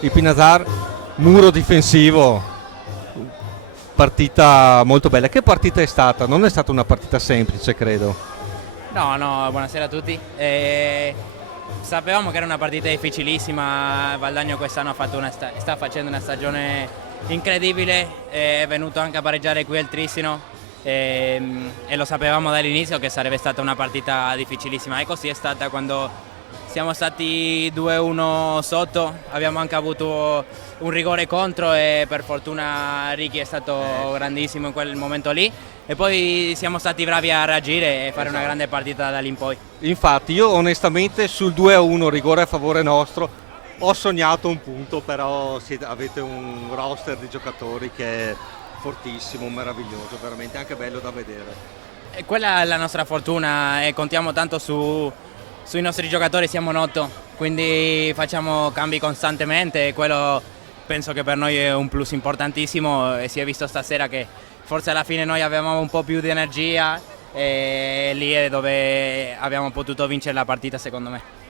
il Pinasar, muro difensivo, partita molto bella. Che partita è stata? Non è stata una partita semplice, credo. No, no, buonasera a tutti. Sapevamo che era una partita difficilissima, Valdagno quest'anno sta facendo una stagione incredibile, è venuto anche a pareggiare qui al Trissino e lo sapevamo dall'inizio che sarebbe stata una partita difficilissima e così è stata quando siamo stati 2-1 sotto, abbiamo anche avuto un rigore contro e per fortuna Ricky è stato grandissimo in quel momento lì e poi siamo stati bravi a reagire e fare una grande partita da lì in poi. Infatti, io onestamente sul 2-1 rigore a favore nostro ho sognato un punto, però avete un roster di giocatori che è fortissimo, meraviglioso, veramente anche bello da vedere. E quella è la nostra fortuna e contiamo tanto sui nostri giocatori, siamo in 8, quindi facciamo cambi costantemente e quello penso che per noi è un plus importantissimo e si è visto stasera che forse alla fine noi avevamo un po' più di energia e lì è dove abbiamo potuto vincere la partita secondo me.